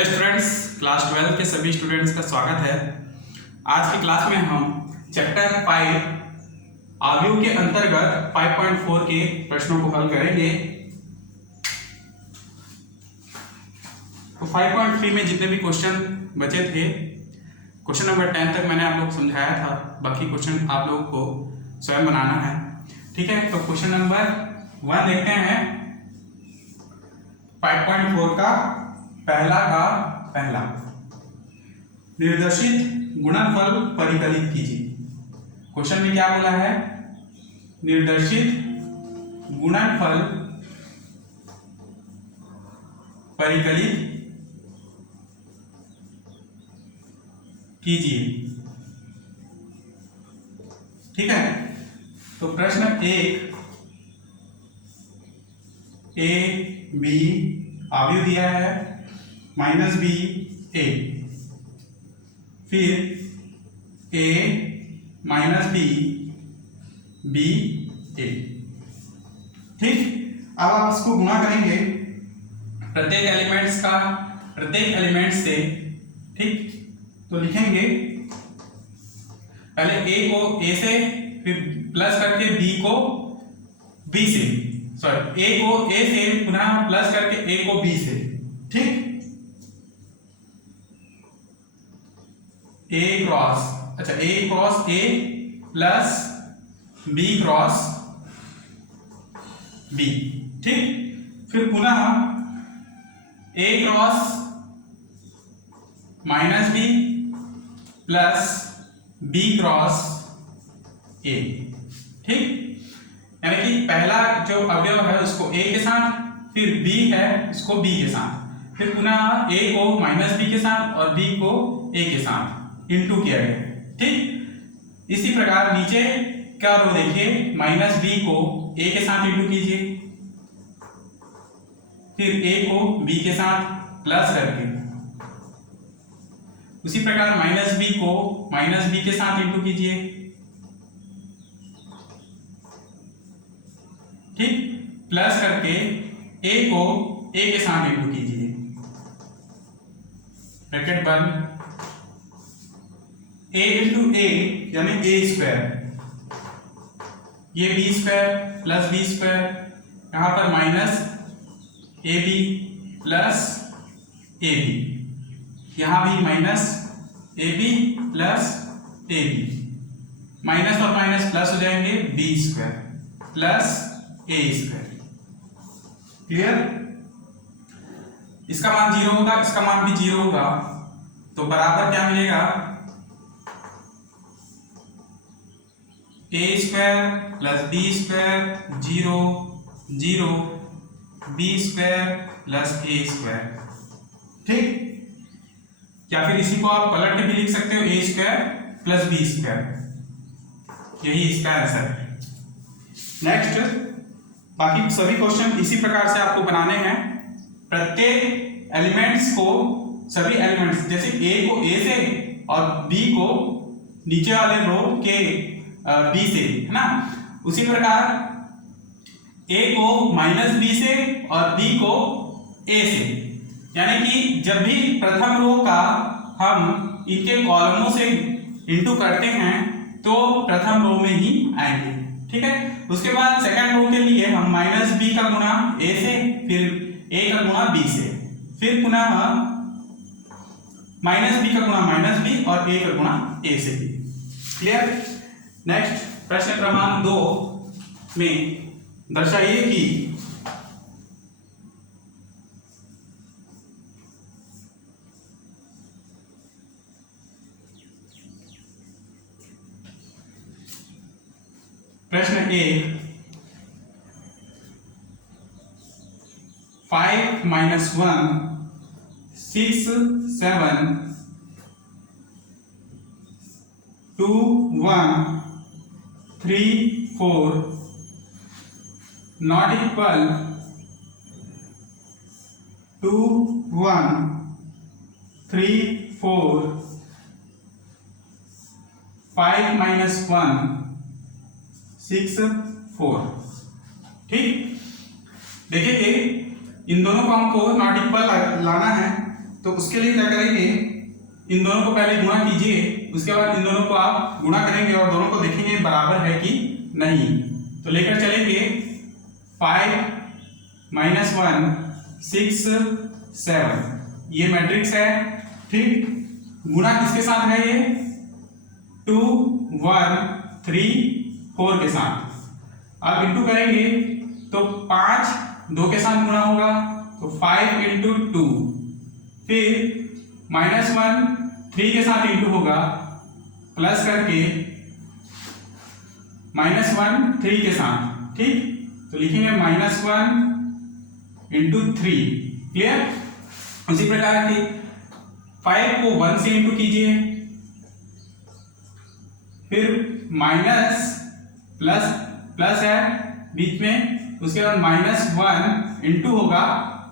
Hello students, class 12 के सभी students का स्वागत है। आज की क्लास में हम चैप्टर 5 आव्यूह के अंतर्गत 5.4 के प्रश्नों को हल करेंगे। तो 5.3 में जितने भी क्वेश्चन बचे थे, क्वेश्चन नंबर 10 तक मैंने आप लोग को समझाया था। बाकी क्वेश्चन आप लोगों को स्वयं बनाना है, ठीक है। तो क्वेश्चन नंबर 1 देखते हैं। 5.4 का पहला निर्देशित गुणनफल परिकलित कीजिए। क्वेश्चन में क्या बोला है? निर्देशित गुणनफल परिकलित कीजिए, ठीक है। तो प्रश्न 1, ए बी आव्यूह दिया है माइनस बी ए, फिर ए माइनस बी बी ए, ठीक। अब आप इसको गुणा करेंगे प्रत्येक एलिमेंट से, ठीक। तो लिखेंगे पहले ए को ए से, फिर प्लस करके बी को बी से, सॉरी ए को ए से पुनः प्लस करके ए को बी से, ठीक। A cross A plus B cross B, ठीक। फिर पुनः A cross minus B plus B cross A, ठीक। यानी कि पहला जो अवयव है उसको ए के साथ, फिर बी है उसको बी के साथ, फिर पुनः ए को माइनस बी के साथ और बी को ए के साथ इनटू किया गया, ठीक। इसी प्रकार नीचे का रो देखिए, माइनस बी को ए के साथ इनटू कीजिए, फिर ए को बी के साथ प्लस करके, उसी प्रकार माइनस बी को माइनस बी के साथ इनटू कीजिए, ठीक। प्लस करके ए को ए के साथ इनटू कीजिए, ब्रैकेट बंद। ए इंटू ए यानी ए स्क्वायर, ये B square plus B square, यहां पर minus A B plus A B, यहां भी minus A B plus A B, minus और माइनस प्लस हो जाएंगे, B square plus A square, clear. इसका मान 0 होगा, इसका मान भी 0 होगा, तो बराबर क्या मिलेगा? A square plus B square 0 0, B square plus A square, ठीक। या फिर इसी को आप पलट के भी लिख सकते हो, ए स्क्वायर प्लस बी स्क्वायर, यही इसका आंसर है। नेक्स्ट, बाकी सभी क्वेश्चन इसी प्रकार से आपको बनाने हैं। प्रत्येक एलिमेंट्स को, सभी एलिमेंट्स जैसे ए को ए से और बी को नीचे वाले रो के बी से, है ना, उसी प्रकार ए को माइनस बी से और बी को ए से, यानी कि जब भी प्रथम रो का हम इनके कॉलमों से इंटू करते हैं तो प्रथम रो में ही आएंगे, ठीक है। उसके बाद सेकंड रो के लिए हम माइनस बी का गुणा ए से, फिर ए का गुणा बी से, फिर पुनः माइनस बी का गुणा माइनस बी और ए का गुणा ए से भी, क्लियर। नेक्स्ट, प्रश्न क्रमांक 2 में दर्शाइए कि प्रश्न 1, 5 - 1 6 7 2 1 3 4 not equal 2 1 3 4 5 - 1 6 4, ठीक। देखिए इन दोनों को हमको नॉट इक्वल लाना है, तो उसके लिए क्या करेंगे, इन दोनों को पहले गुणा कीजिए, उसके बाद इन दोनों को आप गुणा करेंगे और दोनों को देखेंगे बराबर है कि नहीं। तो लेकर चलेंगे 5 -1 6 7, ये मैट्रिक्स है। ठीक, गुणा किसके साथ है, ये 2 1 3 4 के साथ। अब इंटू करेंगे तो 5 2 के साथ गुणा होगा, तो 5 × 2, फिर -1 3 के साथ इंटू होगा, प्लस करके -1 3 के साथ। ठीक, तो लिखेंगे -1 × 3। क्लियर। उसी प्रकार की 5 को 1 से इंटू कीजिए, फिर माइनस प्लस प्लस है बीच में, उसके बाद -1 इंटू होगा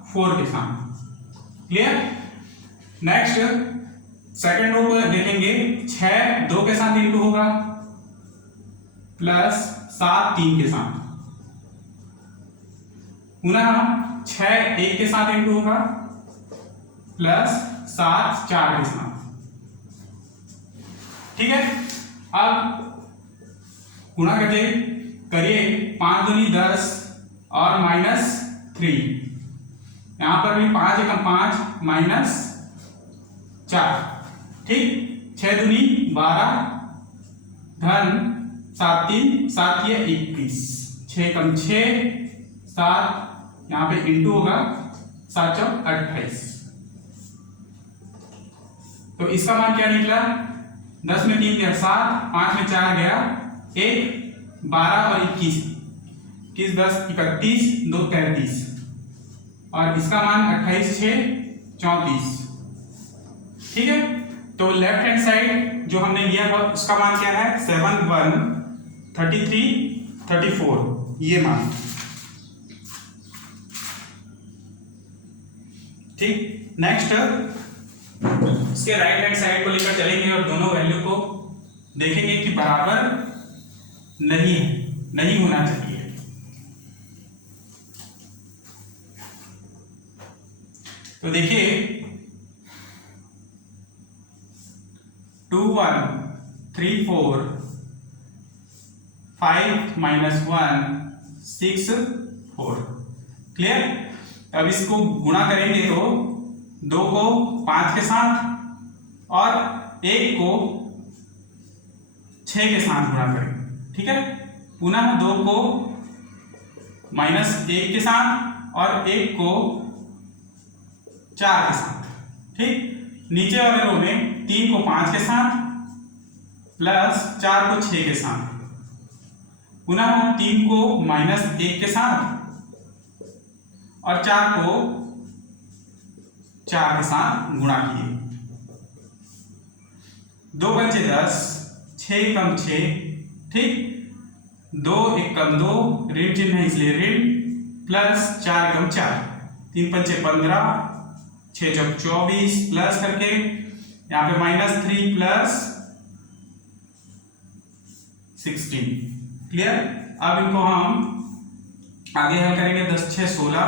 4 के साथ। क्लियर। नेक्स्ट सेकंड रो को देखेंगे, 6 2 के साथ इंटू होगा, प्लस 7 3 के साथ। पुनः 6 1 के साथ इंटू होगा, प्लस 7 4 के साथ। ठीक है। अब गुणा करिए, 5 दूनी 10 और -3, यहां पर भी 5 × 5 -4। ठीक, 6 दूनी 12 धन 7 3 7 ये 21, 6 × 6 7, यहां पे इंटू होगा, 7 4 28। तो इसका मान क्या निकला, 10 में 3 गया 7, 5 में 4 गया 1, 12 और 21, 21 10 31 2 33, और इसका मान 28 6 34। ठीक है। तो लेफ्ट हैंड साइड जो हमने लिया था उसका मान क्या है, 7 1 33 34, ये मान। ठीक। नेक्स्ट इसके राइट हैंड साइड को लेकर चलेंगे और दोनों वैल्यू को देखेंगे कि बराबर नहीं होना चाहिए। तो देखिए 2 1 3 4 5 -1 6 4। क्लियर। अब इसको गुणा करेंगे तो 2 को 5 के साथ और 1 को 6 के साथ गुणा करेंगे। ठीक है। पुनः 2 को -1 के साथ और 1 को 4 के साथ। ठीक। नीचे वाले रो में 3 को 5 के साथ प्लस 4 को 6 के साथ, पुनः 3 को -1 के साथ और 4 को 4 के साथ गुणा किए। 2 पंचे 10, 6 × 6। ठीक। 2 1 × 2, ऋण चिन्ह है इसलिए ऋण, प्लस 4 × 4, 3 पंचे 15, 6 × 24, प्लस करके यहाँ पे -3 प्लस 16। क्लियर। अब इनको हम आगे हल करेंगे। 10 6 16,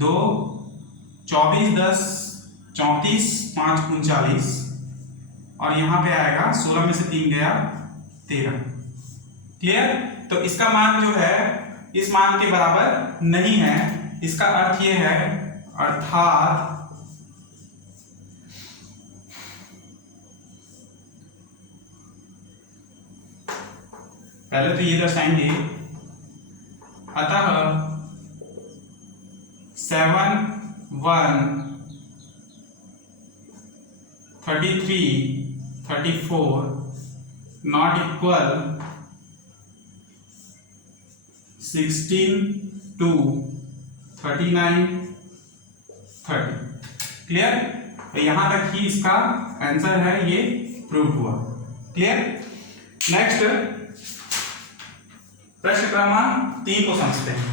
2 24 10 34 5 39, और यहां पे आएगा 16 में से 3 गया 13। क्लियर। तो इसका मान जो है इस मान के बराबर नहीं है। इसका अर्थ ये है, अर्थात पहले तो ये दर्शाएंगे, अतः 7 1 33 34 not equal 16 2 39 30। क्लियर। तो यहां तक ही इसका आंसर है, ये प्रूव हुआ। क्लियर। नेक्स्ट प्रश्न क्रमांक 3 को समझते हैं।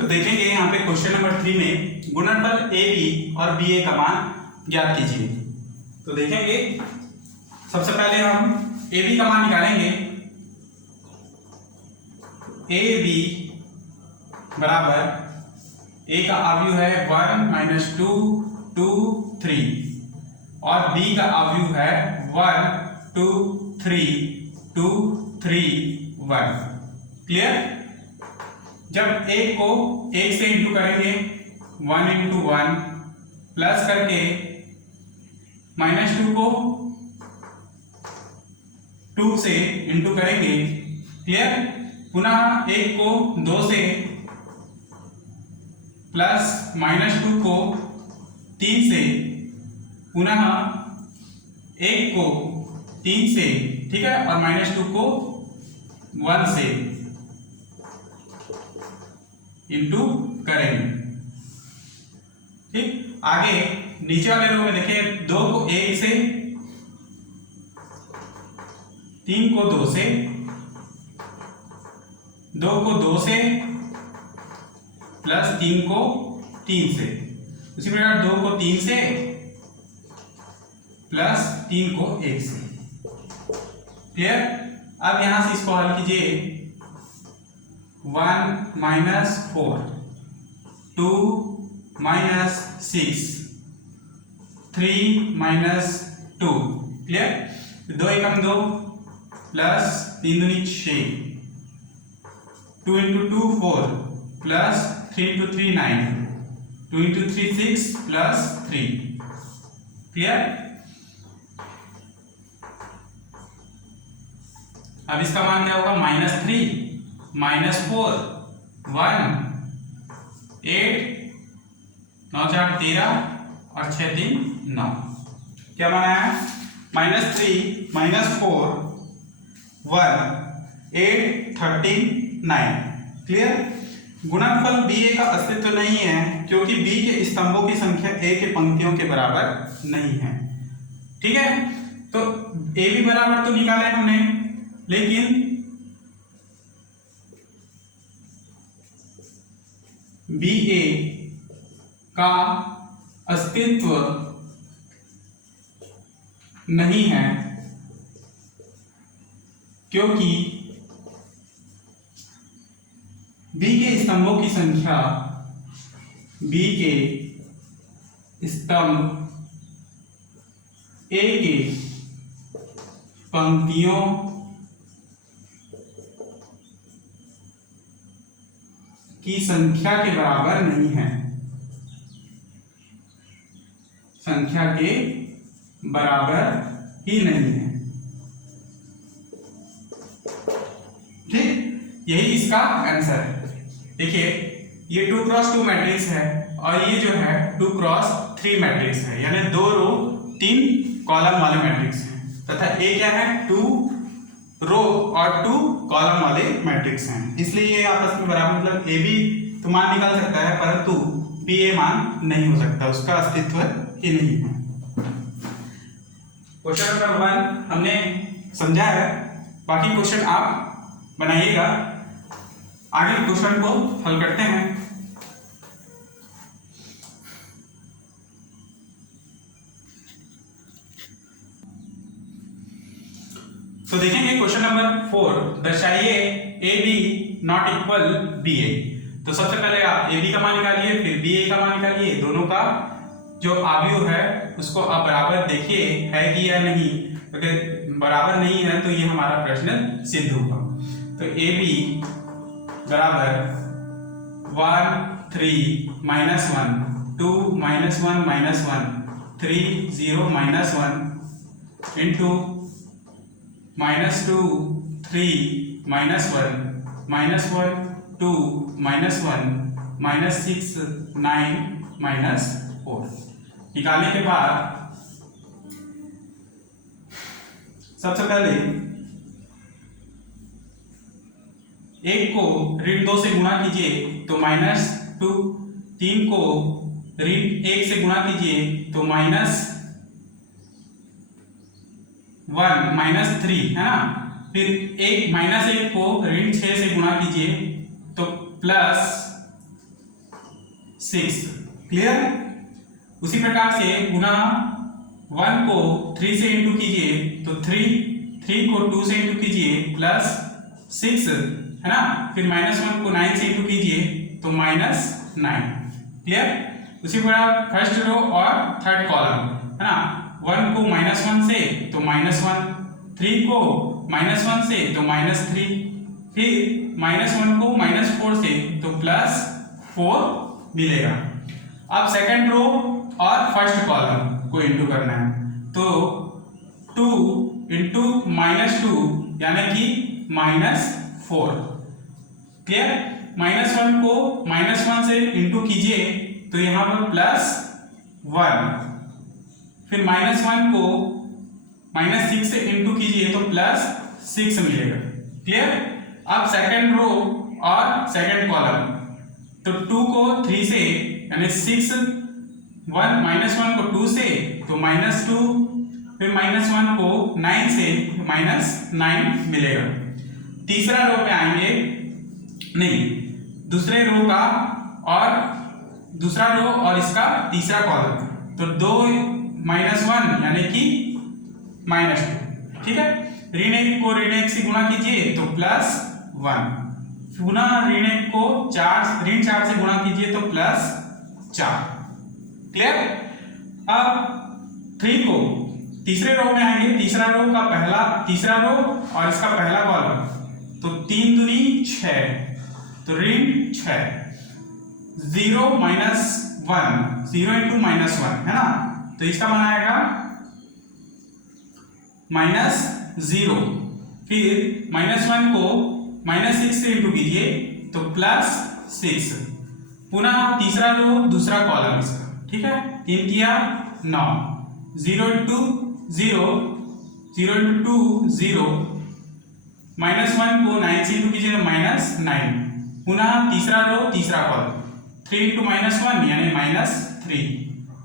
तो देखेंगे यहाँ पे क्वेश्चन नंबर 3 में गुणनफल ए बी और बी ए का मान ज्ञात कीजिए। तो देखेंगे सबसे पहले हम ए बी का मान निकालेंगे। ए बी बराबर ए का अवयव है 1 - 2 2 3 और बी का अवयव है 1 2 3 2 3 1। क्लियर? जब एक को एक से इंटू करेंगे 1 × 1 प्लस करके -2 को 2 से इंटू करेंगे। क्लियर? पुनः एक को 2 से प्लस -2 को 3 से पुनः एक को 3 से, ठीक है, और -2 को 1 से इंटू करेंगे। ठीक, आगे नीचे वाले रो में देखिए 2 को 1 से, 3 को 2 से, 2 को 2 से प्लस 3 को 3 से, उसी प्रकार 2 को 3 से प्लस 3 को 1 से। क्लियर? अब यहां से इसको हल कीजिए। 1 - 4 2 - 6 3 - 2। क्लियर? 2 एकम 2 प्लस 3 दूनी 6 2 × 2 4 प्लस 3 × 3 9 2 × 3 6 प्लस 3। क्लियर? अब इसका मान क्या होगा? -3 -4 1 8 9 4 13 और 6 3 9। क्या माना है? -3 -4 1 8 13 9। क्लियर? गुणनफल बी ए का अस्तित्व नहीं है क्योंकि बी के स्तंभों की संख्या ए के पंक्तियों के बराबर नहीं है। ठीक है, तो ए बी बराबर तो निकाले हमने, लेकिन बी ए का अस्तित्व नहीं है क्योंकि बी के स्तंभों की संख्या बी के स्तंभ ए के पंक्तियों की संख्या के बराबर नहीं है, संख्या के बराबर ही नहीं है। ठीक, यही इसका आंसर है। देखिए ये 2 × 2 मैट्रिक्स है और ये जो है 2 × 3 मैट्रिक्स है, यानी 2 रो 3 कॉलम वाले मैट्रिक्स हैं, तथा ए क्या है? 2 रो और 2 कॉलम वाले मैट्रिक्स हैं। इसलिए ये आपस में बराबर, मतलब ए बी तो मान निकाल सकता है परंतु बी ए मान नहीं हो सकता, उसका अस्तित्व ही नहीं है। क्वेश्चन नंबर 1 हमने समझा है, बाकी क्वेश्चन आप बनाइएगा। आगे क्वेश्चन को हल करते हैं। तो देखेंगे क्वेश्चन नंबर 4, दर्शाइए A B not equal B A. तो सबसे पहले आप ए बी का मान निकालिए, फिर बी ए का मान निकालिए। दोनों का जो अवयव है उसको आप बराबर देखिए है कि या नहीं। अगर बराबर नहीं है तो ये हमारा प्रश्न सिद्ध होगा। तो ए बी बराबर 1 3 -1 2 -1 -1 3 0 -1 into -2 3 -1 -1 2 -1 -6 9 -4। निकालने के बाद सबसे पहले एक को ऋण 2 से गुणा कीजिए तो -2, 3 को ऋण 1 से गुणा कीजिए तो -1 -3 है ना। फिर -1 को ऋण 6 से गुणा कीजिए तो +6 6। क्लियर? उसी प्रकार से गुना 1 को 3 से इंटू कीजिए तो 3 को 2 से इंटू कीजिए प्लस 6 है ना, फिर -1 को 9 से इंटू कीजिए तो -9। क्लियर? उसी प्रकार फर्स्ट रो और थर्ड कॉलम है ना, 1 को -1 से तो -1, 3 को -1 से तो -3, फिर -1 को -4 से तो +4 मिलेगा। अब सेकंड रो और फर्स्ट कॉलम को इंटू करना है तो 2 इंटू -2 यानी कि -4। क्लियर? -1 को -1 से इंटू कीजिए तो यहां पर +1, फिर -1 को -6 से इंटू कीजिए तो +6 मिलेगा। क्लियर? अब सेकंड रो और सेकंड कॉलम तो 2 को 3 से यानी 6, -1 को 2 से तो -2, फिर -1 को 9 से -9 मिलेगा। तीसरा रो पे आएंगे, नहीं दूसरे रो का और दूसरा रो और इसका तीसरा कॉलम तो 2 -1 यानी कि -2। ठीक है? ऋण 1 को ऋण 1 से गुणा कीजिए तो +1, पुनः ऋण 1 को ऋण 4 से गुणा कीजिए तो +4। क्लियर? अब 3 को तीसरे रो में आएंगे, तीसरा रो और इसका पहला कॉलम तो 3 दूनी 6 तो ऋण 6, 0 -1, 0 इंटू -1 है ना, तो इसका मान आएगा -0, फिर -1 को -6 से इंटू कीजिए तो +6, पुनः तीसरा रो दूसरा कॉलम इसका। ठीक है? 3 किया 9, 0 इंटू 0, 0 इंटू 2 0, -1 को 9 से इंटू कीजिए तो -9, पुनः तीसरा रो तीसरा कॉलम 3 इंटू -1 यानी -3,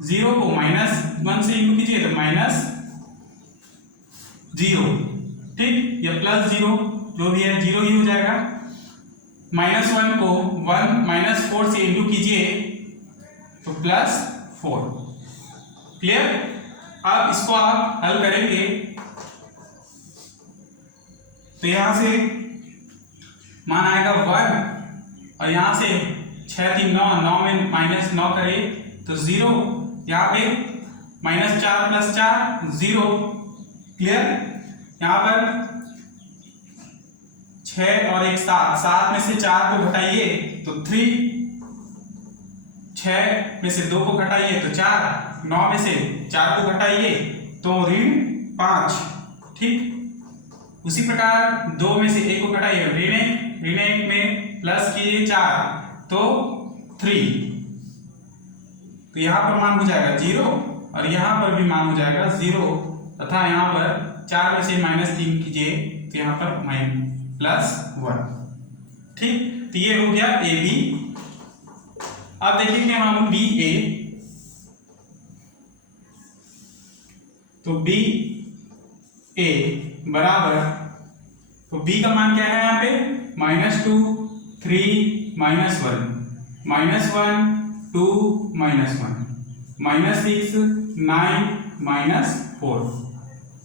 0 को -1 से इंटू कीजिए तो -0। ठीक? या +0 जो भी है 0 ही हो जाएगा। -1 को 4 से इंटू कीजिए तो +4। क्लियर? अब इसको आप हल करेंगे तो यहां से मान आएगा 1 और यहां से 6 3 9, 9 में -9 करें तो 0, यहाँ पे -4 + 4 0। क्लियर? यहाँ पर 6 और 1 7, 7 में से 4 को घटाइए तो 3, 6 में से 2 को घटाइए तो 4, 9 में से 4 को घटाइए तो ऋण 5। ठीक? उसी प्रकार 2 में से 1 को घटाइए ऋण 1 में प्लस किए 4 तो 3, तो यहां पर मान हो जाएगा 0 और यहां पर भी मान हो जाएगा 0 तथा यहां पर 4 में से -3 कीजिए तो यहां पर +1। ठीक? तो ये हो गया ए बी। अब देखेंगे हम बी ए, तो बी ए बराबर, तो बी का मान क्या है यहाँ पे -2 3 -1 -1 2 -1 -6 9 -4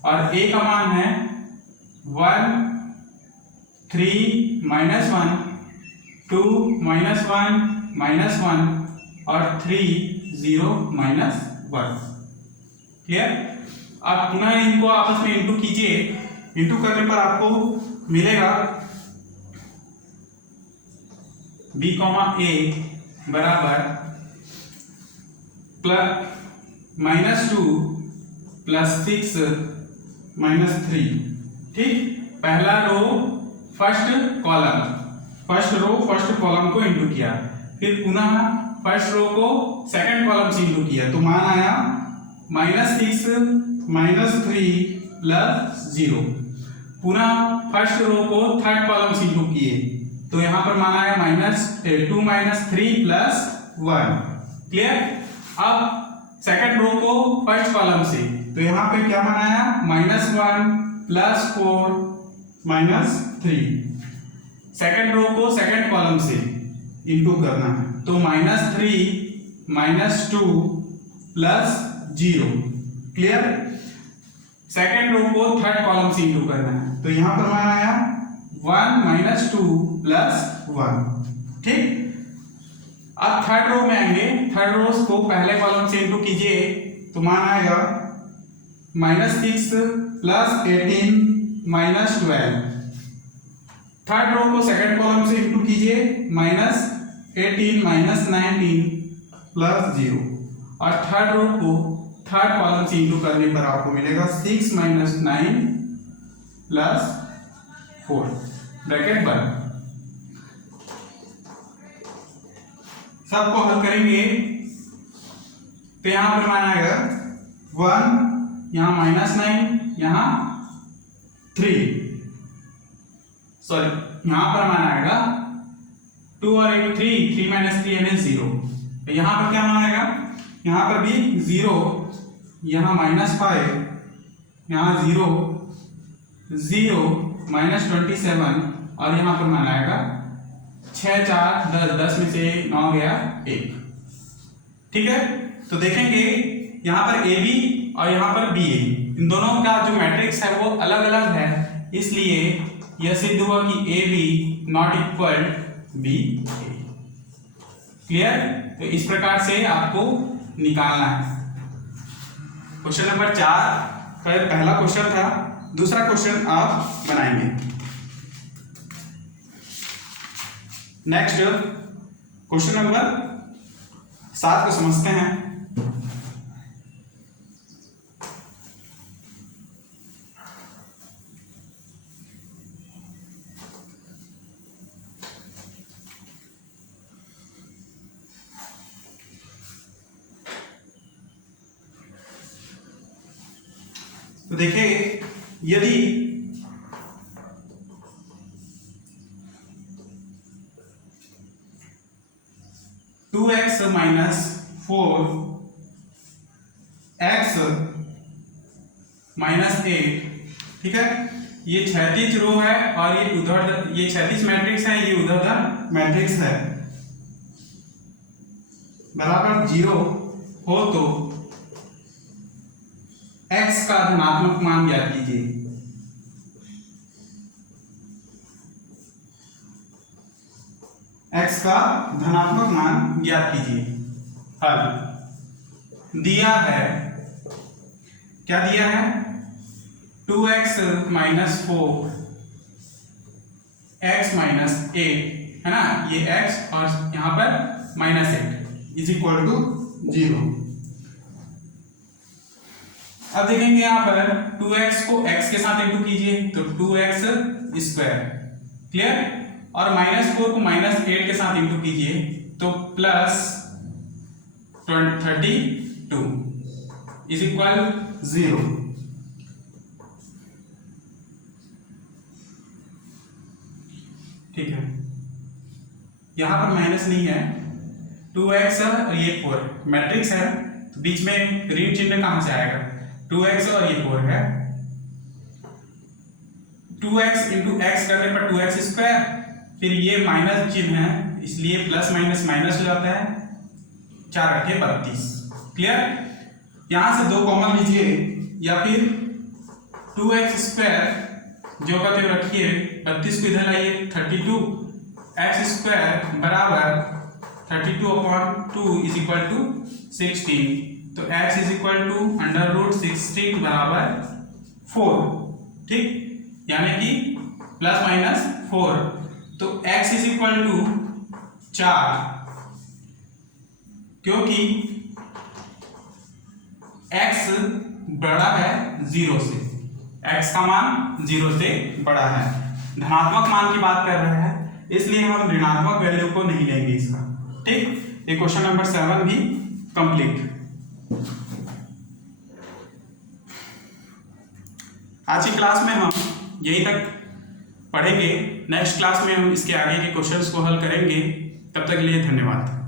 और ए का मान है 1 3 -1 2 -1 और 3 0 -1। क्लियर? अब पुनः इनको आपस में इंटू कीजिए, इंटू करने पर आपको मिलेगा b, a बराबर -2 + 6 -3। ठीक? पहला रो फर्स्ट कॉलम को इंटू किया, फिर पुनः फर्स्ट रो को सेकंड कॉलम से इंटू किया तो मान आया -6 -3 + 0, पुनः फर्स्ट रो को थर्ड कॉलम से इंटू किए तो यहां पर मान आया -2 -3 + 1। क्लियर? अब सेकंड रो को फर्स्ट कॉलम से तो यहां पे क्या मान आया -1 +4 -3। सेकंड रो को सेकंड कॉलम से इंटू करना है तो -3 -2 प्लस 0। क्लियर। सेकेंड रो को थर्ड कॉलम से इंटू करना है, तो यहां पर मान आया 1 - 2 प्लस 1। ठीक। अब थर्ड रो में आएंगे, थर्ड रो को पहले कॉलम से इंटू कीजिए तो मान आएगा -6 प्लस 18 -12। थर्ड रो को सेकंड कॉलम से इंटू कीजिए, -18 -19 प्लस 0। और थर्ड रो को थर्ड कॉलम से इंटू करने पर आपको मिलेगा 6 - 9 प्लस 4। ब्रैकेट बंद। सबको हल करेंगे तो यहां पर मान आएगा 1, यहां -9, यहां 3, सॉरी यहां पर मान आएगा 2 और 1 3, 3 - 3 यानी 0। तो यहां पर क्या मान आएगा, यहां पर भी 0, यहां -5, यहां 0 0 -27 और यहां पर मान आएगा 6 4 10, 10 में से 9 गया 1। ठीक है। तो देखेंगे यहां पर ए बी और यहां पर बी ए, इन दोनों का जो मैट्रिक्स है वो अलग अलग है, इसलिए यह सिद्ध हुआ कि A B not equal B A. Clear. तो इस प्रकार से आपको निकालना है। क्वेश्चन नंबर 4 का पहला क्वेश्चन था, दूसरा क्वेश्चन आप बनाएंगे। नेक्स्ट क्वेश्चन नंबर 7 को समझते हैं। तो देखिए, यदि (2x - 4x - 8), ठीक है, ये क्षैतिज रो है और ये ऊर्ध्वाधर, ये क्षैतिज मैट्रिक्स है, ये ऊर्ध्वाधर मैट्रिक्स है, बराबर 0 हो तो x का धनात्मक मान ज्ञात कीजिए। x का धनात्मक मान ज्ञात कीजिए। हल दिया है, क्या दिया है, 2x - 4 x - 8 है ना, ये x और यहां पर -8 इज इक्वल टू 0। अब देखेंगे यहां पर 2x को x के साथ इंटू कीजिए तो 2x स्क्वायर। क्लियर। और -4 को -8 के साथ इंटू कीजिए तो प्लस 32 इज इक्वल 0। ठीक है। यहां पर माइनस नहीं है, 2x और ये 4 मैट्रिक्स है तो बीच में ऋण चिन्ह कहां से आएगा, 2x और ये 4 है, 2x इंटू x करने पर 2x स्क्वायर, फिर ये माइनस चिन्ह है इसलिए प्लस माइनस माइनस हो जाता है, 4 × 8 = 32। क्लियर। यहां से 2 कॉमन लीजिए या फिर 2x स्क्वायर जो का त्यों रखिए, 32 को इधर लाइए, 32x स्क्वायर बराबर 32/2 इज इक्वल टू 16। तो x इज इक्वल टू √16 बराबर 4। ठीक, यानी कि प्लस माइनस 4, तो x इज इक्वल टू 4, क्योंकि x बड़ा है 0 से, x का मान 0 से बड़ा है, धनात्मक मान की बात कर रहे हैं इसलिए हम ऋणात्मक वैल्यू को नहीं लेंगे इसका। ठीक, ये क्वेश्चन नंबर 7 भी कंप्लीट। आज की क्लास में हम यहीं तक पढ़ेंगे, नेक्स्ट क्लास में हम इसके आगे के क्वेश्चंस को हल करेंगे। तब तक के लिए धन्यवाद।